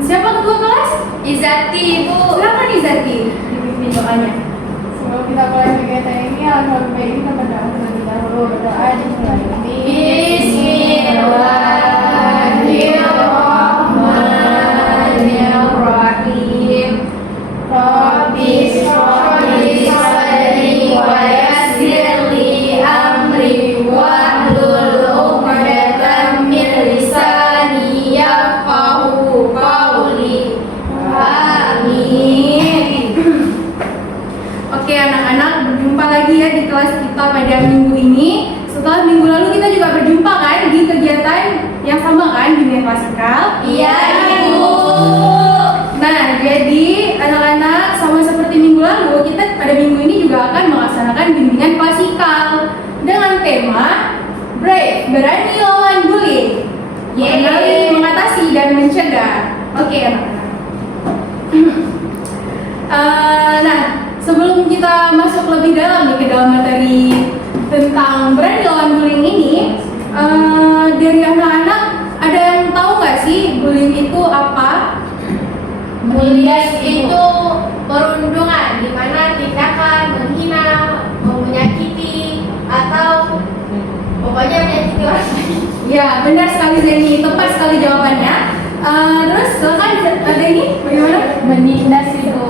Siapa ketua kelas? Izati, Ibu. Silakan Izati, dipimpin doanya. Sebelum kita mulai kegiatan ini, alhamdulillah baik kita berdoa terlebih dahulu. Berdoa dimulai. Bismillahirrahmanirrahim. Rabbi shrah li sadri wa yassir li amri wahlul 'uqdatam min lisani yafqahu qawli. Amin. Oke anak-anak, berjumpa lagi ya di kelas kita pada minggu ini. Setelah minggu lalu kita juga berjumpa kan di kegiatan yang sama kan, dunia klasikal. Iya, Ibu. Nah, jadi anak-anak sama seperti minggu lalu, kita pada minggu ini juga akan melaksanakan bimbingan klasikal dengan tema Brave, berani lawan bullying. Mengenali, mengatasi dan mencegah. Oke anak-anak. Nah, sebelum kita masuk lebih dalam nih ke dalam materi tentang berani lawan bullying ini, dari anak-anak ada yang tahu nggak sih bullying itu apa? Bullying itu perundungan di mana tindakan menghina, menyakiti atau pokoknya menyakiti orang lain. Ya, benar sekali Zeni, tepat sekali jawabannya. Terus silakan ada ini bagaimana? Menindas itu.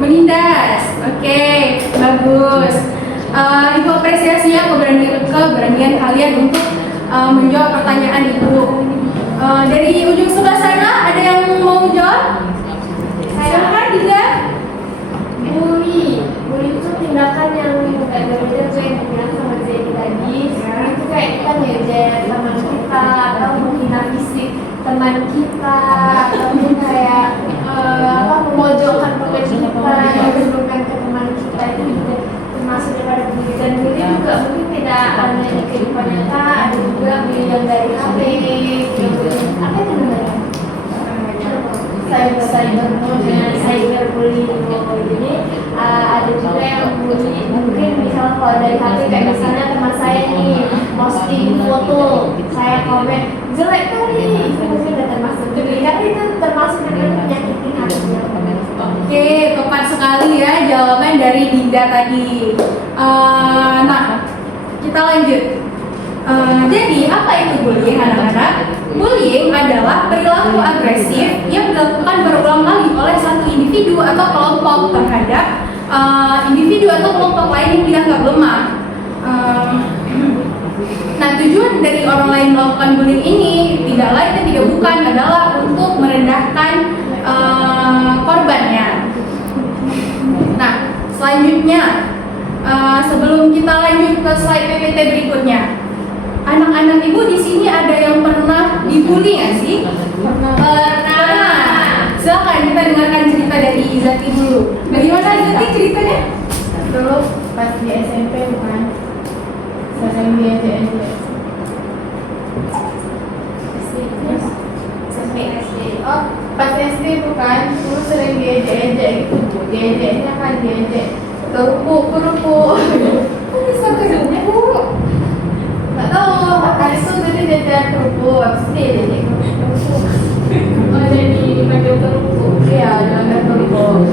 Menindas. Oke, bagus. Ibu apresiasi ya keberanian kalian untuk menjawab pertanyaan Ibu. Dari ujung sebelah sana ada yang mau jawab? Silakan Dinda. Bully itu tindakan yang kayak berbeda tuh yang dibilang sama Zeni tadi. Itu kayak kita ngejek teman kita atau menghina fisik teman kita ataupun kayak memojokkan teman kita, menurunkan ke teman kita, itu juga termasuk daripada bully. Dan bully juga mungkin tidak hanya di kehidupan nyata, ada juga bully yang dari HP, apa itu namanya? Cyberbullying. Jadi ada juga yang bully mungkin misalnya kalau dari HP kayak misalnya teman saya nih posting foto, saya komen jelek kali, itu mungkin udah termasuk bully, tapi itu termasuk dengan menyakitin hatinya. Oke, tepat sekali ya jawaban dari Dinda tadi. Nah, kita lanjut. Jadi apa itu bullying anak-anak? Bullying adalah perilaku agresif yang dilakukan berulang kali oleh satu individu atau kelompok terhadap individu atau kelompok lain yang dianggap lemah. Nah, tujuan dari orang lain melakukan bullying ini tidak lain dan tidak bukan adalah untuk merendahkan korbannya. Nah, selanjutnya sebelum kita lanjut ke slide PPT berikutnya, anak-anak Ibu di sini ada yang pernah dibully nggak sih? Pernah. Silakan kita dengarkan cerita dari Izati dulu. Bagaimana Izati ceritanya? Dulu pas di SMP bukan, sering diejek. Oh, pas SD bukan, dulu sering diejek gitu. Diejeknya kan diejek kerupuk. Kok bisa kerupuk? Nggak tahu, hari itu jadi jajan kerupuk, habis itu diejek kerupuk. Oh, jadi baju kerupuk, iya, jangan kerupuk.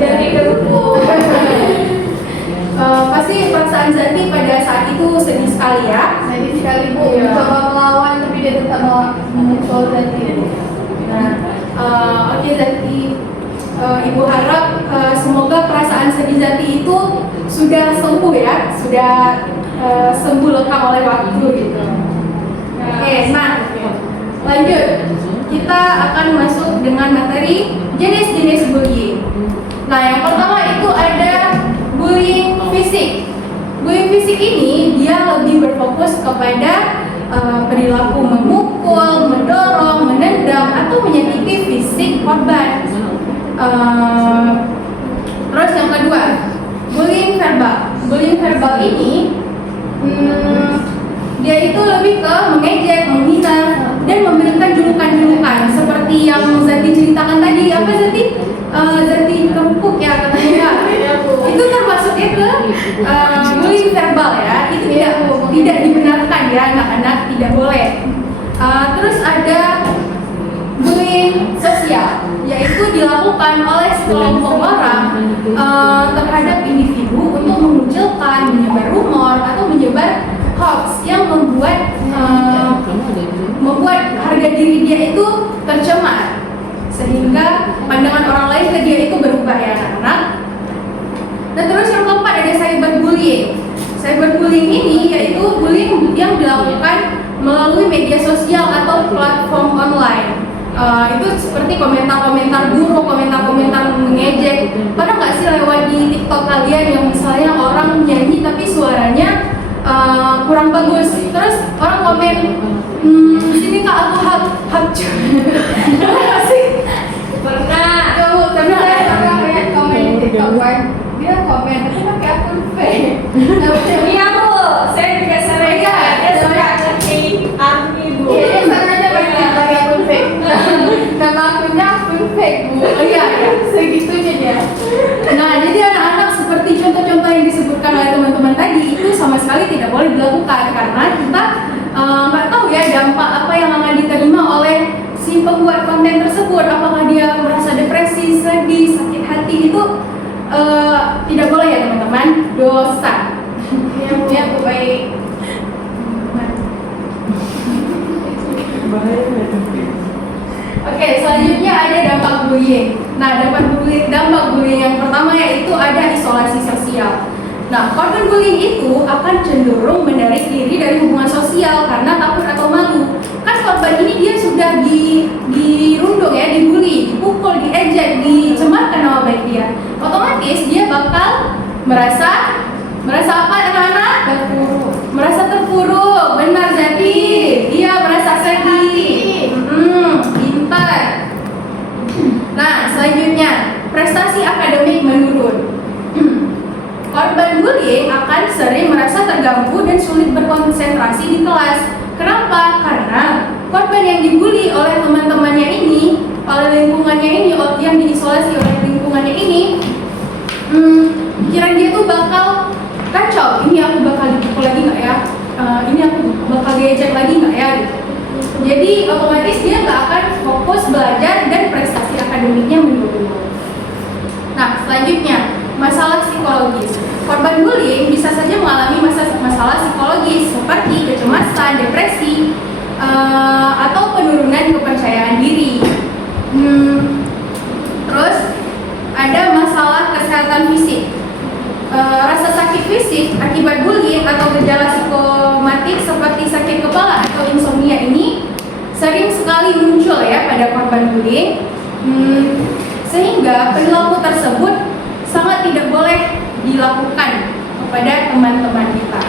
Jadi kerupuk. Pasti perasaan Zati pada saat itu sedih sekali ya. Jadi sekali Bu, mencoba melawan tapi dia tetap memukul Zati. Nah, oke Zati, Ibu harap semoga perasaan sedih Zati itu sudah sembuh ya, sudah sembuh lekang oleh waktu gitu. Oke, nah lanjut, kita akan masuk dengan materi jenis-jenis bullying. Nah, yang pertama itu ada bullying fisik. Bullying fisik ini dia lebih berfokus kepada perilaku memukul, mendorong, menendang atau menyakiti fisik korban. Terus yang kedua, bullying verbal. Bullying verbal ini dia itu lebih ke mengejek, menghina, dan memberikan julukan-julukan seperti yang Zati ceritakan tadi. Apa Zati? Zati kerupuk ya katanya. Itu termasuknya ke bullying verbal ya. Itu tidak dibenarkan ya anak-anak, tidak boleh. sekelompok orang terhadap individu untuk mengucilkan, menyebar rumor atau menyebar hoax yang membuat harga diri dia itu tercemar sehingga pandangan orang lain ke dia itu berubah ya anak-anak. Dan terus yang keempat ada cyberbullying. Cyberbullying ini yaitu bullying yang dilakukan melalui media sosial atau platform online. Itu seperti komentar-komentar buruk, komentar-komentar mengejek. Pernah nggak sih lewat di TikTok kalian yang misalnya orang nyanyi tapi suaranya kurang bagus, terus orang komen, sini kak aku hap sih Pernah. Tapi saya pernah lihat komen di TikTok kan, dia komen tapi pakai akun fake. Iya bu, saya juga sering Iya, dia suka nge-hate army bu. Iya, sangatnya pakai akun fake. Nama akunnya akun fake bu. Iya, Segitunya dia. nah jadi anak-anak seperti contoh-contoh yang disebutkan oleh teman-teman tadi itu sama sekali tidak boleh dilakukan karena kita nggak tahu ya dampak apa yang akan diterima oleh si pembuat konten tersebut. Apakah dia merasa depresi, sedih, sakit hati, itu tidak boleh ya teman-teman, dosa. Yang aku baik. Oke, selanjutnya ada dampak bullying. Nah, dampak bullying yang pertama yaitu ada isolasi sosial. Nah, korban bullying itu akan cenderung menarik diri dari hubungan sosial karena takut atau malu. Kan korban ini dia sudah dirundung ya, dibully, dipukul, diejek, dicemarkan nama baik dia. Otomatis dia bakal merasa apa anak-anak? Merasa terpuruk. Benar jadi. Dia merasa sedih. Pintar. Nah, selanjutnya prestasi akademik menurun. Korban bullying akan sering merasa terganggu dan sulit berkonsentrasi di kelas. Kenapa? Karena korban yang dibully oleh teman-temannya ini, oleh lingkungannya ini, yang diisolasi oleh lingkungannya ini, pikiran dia tuh bakal kacau. Ini aku bakal dipukul lagi nggak ya? Ini aku bakal diejek lagi nggak ya? Jadi otomatis dia nggak akan fokus belajar dan prestasi akademiknya menurun. Nah, selanjutnya masalah psikologis. Korban bullying bisa saja mengalami masalah psikologis seperti kecemasan, depresi, atau penurunan kepercayaan diri. Terus ada masalah kesehatan fisik. Rasa sakit fisik akibat bullying atau gejala psikomatik seperti sakit kepala atau insomnia ini sering sekali muncul ya pada korban bullying, sehingga perilaku tersebut sangat tidak boleh dilakukan kepada teman-teman kita.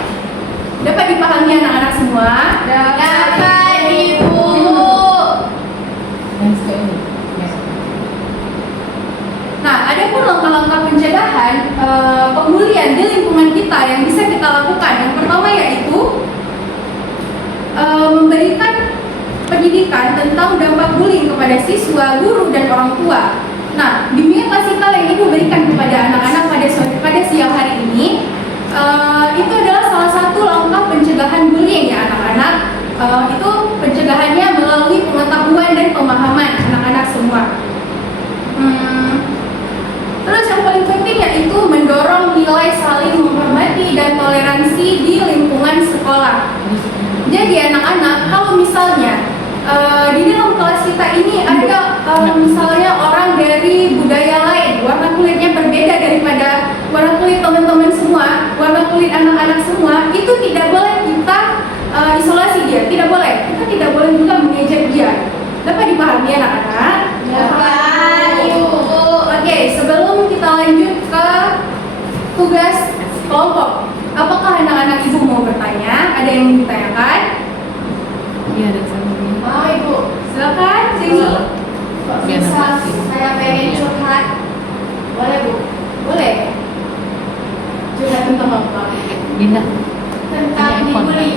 Dapat dipahami anak-anak semua? Dapat ibu. Nah, ada pun langkah-langkah pencegahan pembulian di lingkungan kita yang bisa kita lakukan. Yang pertama yaitu memberikan pendidikan tentang dampak bullying kepada siswa, guru, dan orang tua. Nah, bimbingan klasikal yang ibu berikan kepada anak-anak pada siang hari ini itu adalah salah satu langkah pencegahan bullying ya anak-anak. Itu pencegahannya melalui pengetahuan dan pemahaman anak-anak semua. Terus yang paling penting yaitu mendorong nilai saling menghormati dan toleransi di lingkungan sekolah. Jadi anak-anak, kalau misalnya di dalam kelas kita ini ada misalnya orang dari budaya lain, warna kulitnya berbeda daripada warna kulit teman-teman semua, warna kulit anak-anak semua, itu tidak boleh kita isolasi dia, tidak boleh. Kita tidak boleh juga mengejek dia. Dapat dipahami anak-anak? Dapat ibu. Oke, sebelum kita lanjut ke tugas kelompok, apakah anak-anak ibu mau bertanya? Ada yang mau ditanyakan? Iya, ada sama. Mau ibu. Silakan, sini. Kok bisa saya pengen curhat? Boleh bu? Boleh. Curhat tentang apa? Gina, Tentang dibully.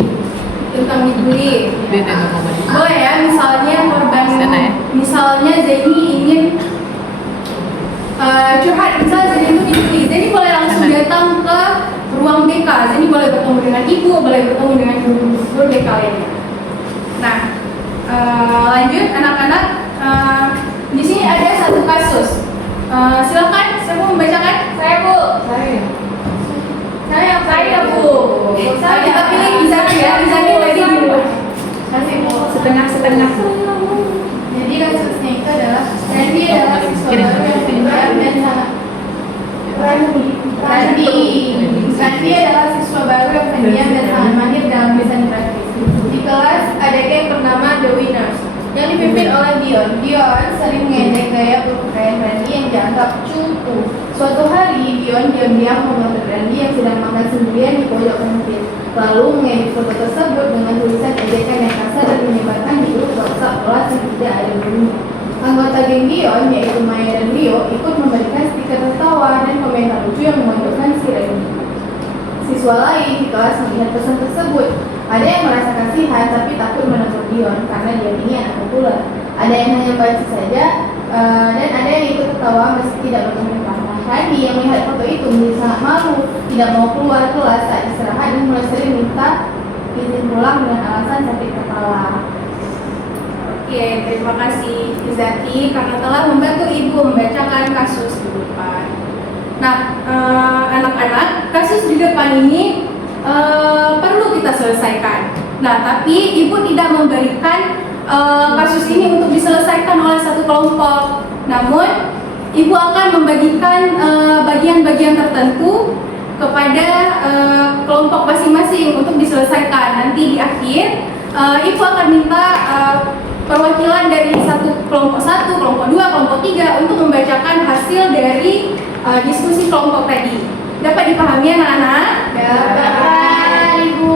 Tentang dibully. beda nggak mau balik. Boleh ya, misalnya korban, Sana ya? misalnya Zeni ingin curhat, misalnya Zeni itu dibully, Zeni boleh langsung Sana. datang ke ruang BK. Zeni boleh bertemu dengan ibu, boleh bertemu dengan guru BK lainnya. Nah, lanjut anak-anak, di sini ada satu kasus. Silakan, siapa mau membacakan? Saya Bu. Saya Bu. Kita pilih Izaki ya, Izaki lagi dulu. Kasih Bu. Setengah-setengah. Jadi kasusnya itu adalah Randy adalah siswa baru yang pendiam dan sangat Randy adalah siswa baru yang pendiam dan sangat mahir dalam desain grafis. Di kelas ada geng bernama The Winners yang dipimpin oleh Dion. Dion sering mengejek gaya berpakaian Randy yang dianggap cupu. Suatu hari Dion diam-diam memotret Randy yang sedang makan sendirian di pojok kantin, lalu mengedit foto tersebut dengan tulisan ejekan yang kasar dan menyebarkan di grup WhatsApp kelas yang tidak ada bunyinya. Anggota geng Dion, yaitu Maya dan Rio, ikut memberikan stiker tertawa dan komentar lucu yang memojokkan si Randy. Siswa lain di kelas melihat pesan tersebut. Ada yang merasa kasihan tapi takut menegur Dion karena dia ini anak populer. Ada yang hanya baca saja dan ada yang ikut tertawa meski tidak berkomentar. Randy yang melihat foto itu menjadi sangat malu, tidak mau keluar kelas saat istirahat dan mulai sering minta izin pulang dengan alasan sakit kepala. Oke, terima kasih Izaki karena telah membantu Ibu membacakan kasus di depan. Nah, anak-anak, kasus di depan ini perlu kita selesaikan. Nah, tapi Ibu tidak memberikan kasus ini untuk diselesaikan oleh satu kelompok. Namun, Ibu akan membagikan bagian-bagian tertentu kepada kelompok masing-masing untuk diselesaikan. Nanti di akhir, Ibu akan minta perwakilan dari kelompok 1, kelompok 2, kelompok 3 untuk membacakan hasil dari diskusi kelompok tadi. Dapat dipahami anak-anak? Dapat, Ibu.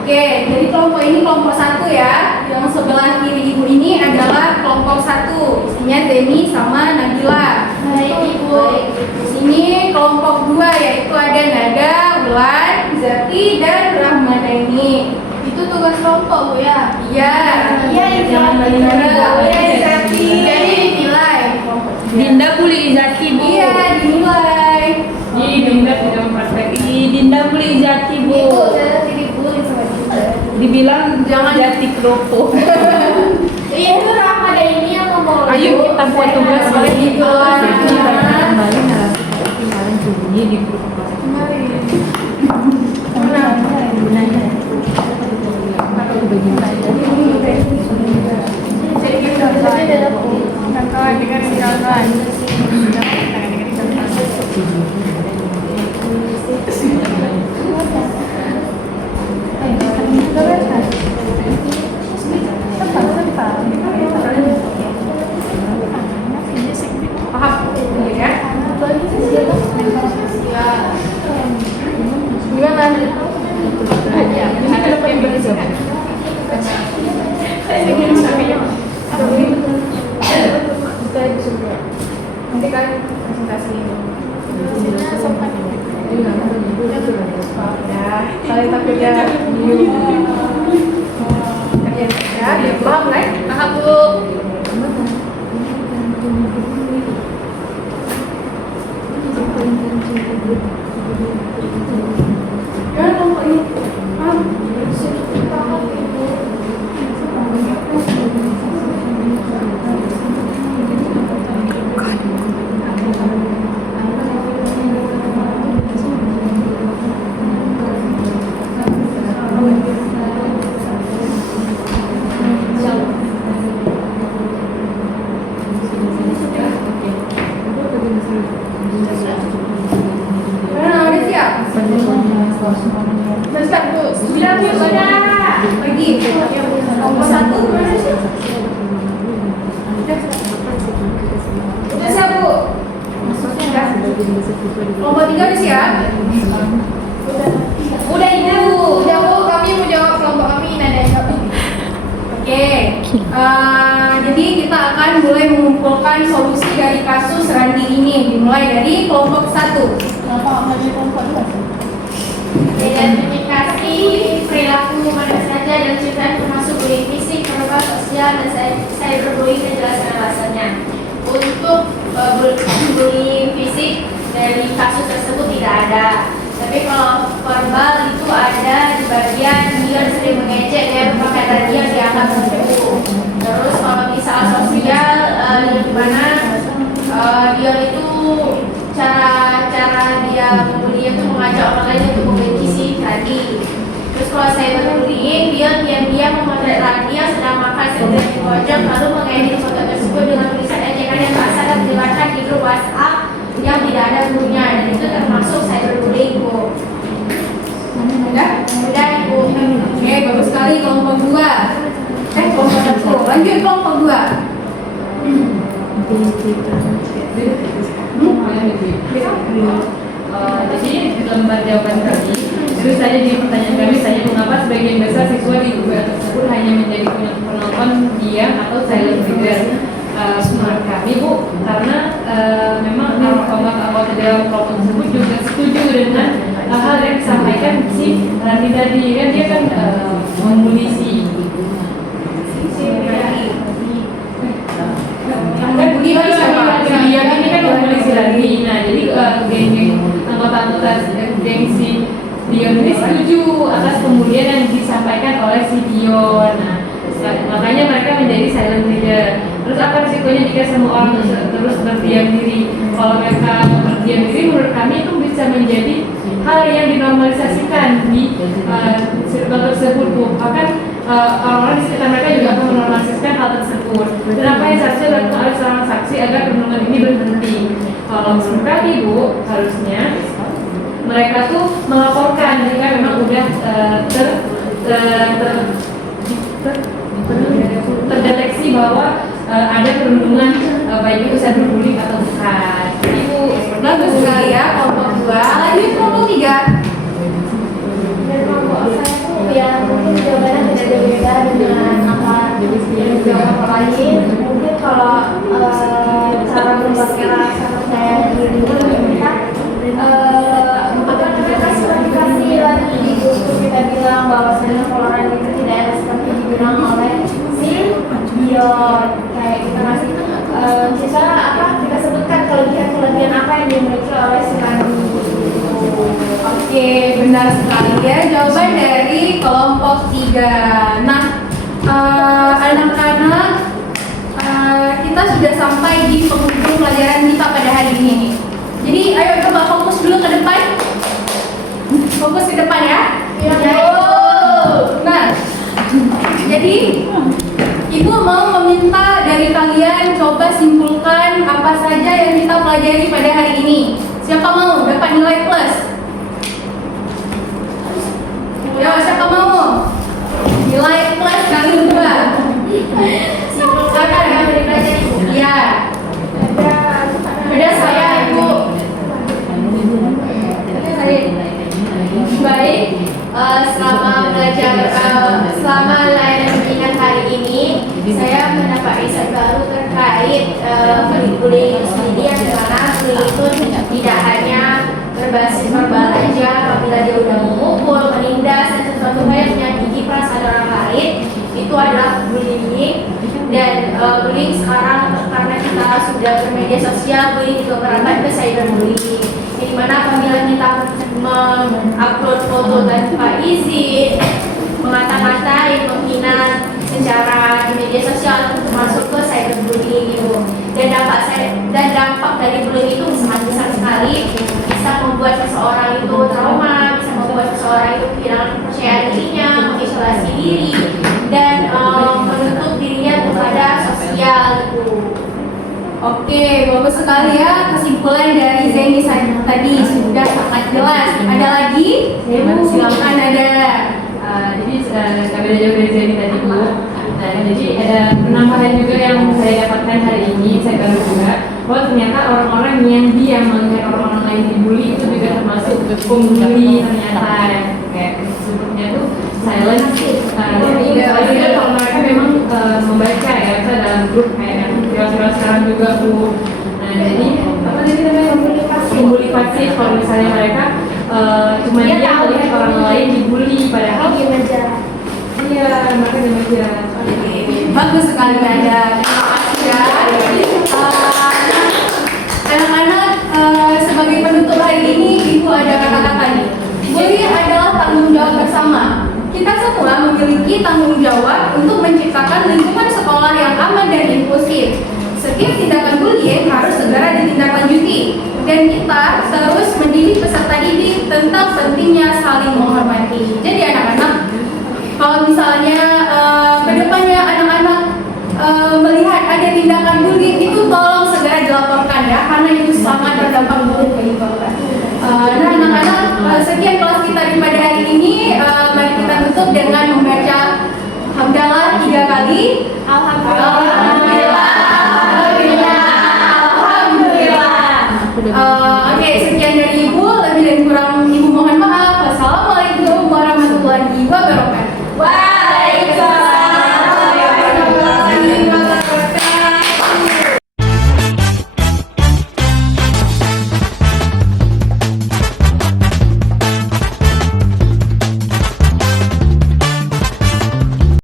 Oke, jadi kelompok ini kelompok 1 ya. Yang sebelah kiri Ibu ini adalah kelompok 1. Isinya Zeni sama Nabila. Baik, Ibu. Di sini kelompok 2 yaitu ada Nada, Wulan, Zaki, dan Rahmadani. Itu tugas kelompok, Bu ya? Iya. Iya, Ibu. Jangan balik-balik. Iya, Zaki. Jadi dinilai. Dinda boleh Izaki Bu. Iya, dinilai. Dinda tidak mempraktek. Dinda boleh Izaki Bu. Ibu, saya tidak boleh sama kita. Dibilang jangan jati kelompok. Iya, itu Ramadan ini yang ngomong. Ayo kita buat tugas Boleh lagi. gitu. Kita kembali narasi kemarin bunyi di grup Paham? Ya. Gimana? Nanti kan presentasi ini. Ya, kalian takutnya ya, biar paham kan? Paham, Bu. Gimana kelompok ini? Paham? Gimana, udah siap? Bentar, Bu. Sudah, Bu, sudah. Pergi. Kelompok 1 gimana sih? Udah siap, Bu? Kelompok 3 udah siap? Udah, Ibu. Udah, Bu. Kami mau jawab kelompok kami. Nada yang satu. Oke, jadi kita akan mulai mengumpulkan solusi dari kasus Randy ini. Dimulai dari kelompok 1. Kenapa nggak jadi kelompok 2? Identifikasi perilaku manusia saja dan cerita termasuk bullying fisik, verbal, sosial, dan cyberbullying dan jelaskan alasannya. Untuk bullying fisik dari kasus tersebut tidak ada. Tapi kalau verbal itu ada di bagian Dion sering mengejek ya perkataan Dion dianggap cupu. Terus kalau misal sosial di mana Dion itu cyberbullying, dia diam-diam memotret laki yang sedang makan sedang di pojok, lalu mengedit foto tersebut dengan tulisan ejekan yang tak sadar dibaca di grup WhatsApp yang tidak ada gurunya, dan itu termasuk cyberbullying, Bu. Udah, Ibu. Oke, bagus sekali kelompok 2. Kelompok 1. Lanjut kelompok 2. Jadi lembar jawaban kami, terus saja di pertanyaan kami saya mengapa sebagian besar siswa di UBL tersebut hanya menjadi penonton diam atau silent reader. Menurut kami, Bu, karena memang anggota dalam kelompok tersebut juga setuju dengan hal yang disampaikan si Rani tadi, kan dia kan memulisi dia ini kan memulisi lagi. Nah, jadi geng-geng anggota-anggota gengsi Dion ini setuju atas pembulian yang disampaikan oleh si Dion. Nah, makanya mereka menjadi silent reader. Terus apa risikonya jika semua orang terus berdiam diri? Kalau mereka berdiam diri, menurut kami itu bisa menjadi hal yang dinormalisasikan di circle tersebut, Bu. Bahkan orang-orang di sekitar mereka juga akan menormalisasikan hal tersebut. Dan apa yang seharusnya dilakukan oleh seorang saksi agar penemuan ini berhenti? Kalau menurut kami, Bu, harusnya mereka tuh melaporkan jika memang udah terdeteksi bahwa ada perundungan baik itu cyberbullying atau bukan. Ibu, Bagus sekali ya kelompok 2. Lanjut kelompok 3. Dan kelompok saya tuh yang mungkin jawabannya tidak berbeda dengan apa yang dijawab orang lain. Mungkin kalau cara berpikir sama saya di kita klasifikasi lagi di buku kita bilang bahwasanya toleran itu tidak ada seperti dibilang oleh si Dion. Kayak kita masih kita sebutkan kelebihan apa yang dimiliki oleh si Rani. Oke, benar sekali ya jawaban dari kelompok 3. Nah, anak-anak, kita sudah sampai di penghujung pelajaran kita pada hari ini. Jadi ayo coba fokus dulu ke depan. Fokus ke depan ya. Nah, jadi Ibu mau meminta dari kalian coba simpulkan apa saja yang kita pelajari pada hari ini. Siapa mau dapat nilai plus? Ya, siapa mau? Nilai plus kali 2. Simpulkan yang dipelajari. Iya. Ada saya, Ibu. Baik, selama layanan pembinaan hari ini saya mendapat riset baru terkait bullying itu sendiri, yang dimana bullying itu tidak hanya berbasis verbal aja. Apabila dia udah memukul, menindas, dan sesuatu hal yang menyakiti perasaan orang lain, itu adalah bullying. Dan bullying sekarang karena kita sudah bermedia sosial, bullying juga merambat ke cyberbullying, di mana apabila kita mengupload foto tanpa izin, mengata-ngatain, menghina secara di media sosial, itu termasuk ke cyberbullying itu. Dan dampak dari bullying itu sangat besar sekali, bisa membuat seseorang itu trauma, bisa membuat seseorang itu kehilangan kepercayaan dirinya, mengisolasi diri, dan menutup dirinya kepada sosial itu. Oke, bagus sekali ya kesimpulan dari Zeni tadi sudah sangat jelas. Ada lagi? Silakan ada. Jadi kami ada jawab dari Zeni tadi, Bu. Nah, jadi ada penambahan juga yang saya dapatkan hari ini, saya baru juga bahwa ternyata orang-orang yang diam melihat orang-orang lain dibully itu juga termasuk pembuli ternyata. Kayak sebutnya tuh silent. Jadi kalau mereka memang membaca ya, kita dalam grup kayak viral-viral sekarang juga, Bu. Nah, jadi apa tadi namanya, pembuli pasif. Kalau misalnya mereka cuma dia melihat orang lain dibully padahal Dia aja. iya, mereka diam aja. Bagus sekali ada. Terima kasih ya. Anak-anak, sebagai penutup hari ini, Ibu ada kata-kata nih. Bullying adalah tanggung jawab bersama. Kita semua memiliki tanggung jawab untuk menciptakan lingkungan sekolah yang aman dan inklusif. Setiap tindakan bullying harus segera ditindaklanjuti, dan kita terus mendidik peserta didik tentang pentingnya saling menghormati. Jadi anak-anak, Kalau misalnya kedepannya anak-anak melihat ada tindakan bullying itu tolong segera dilaporkan ya, karena itu sangat berdampak buruk bagi korban. Nah anak-anak, sekian kelas kita pada hari ini. Mari kita tutup dengan membaca hamdalah 3 kali. Alhamdulillah, alhamdulillah, alhamdulillah. Oke, sekian dari Ibu, lebih dan kurang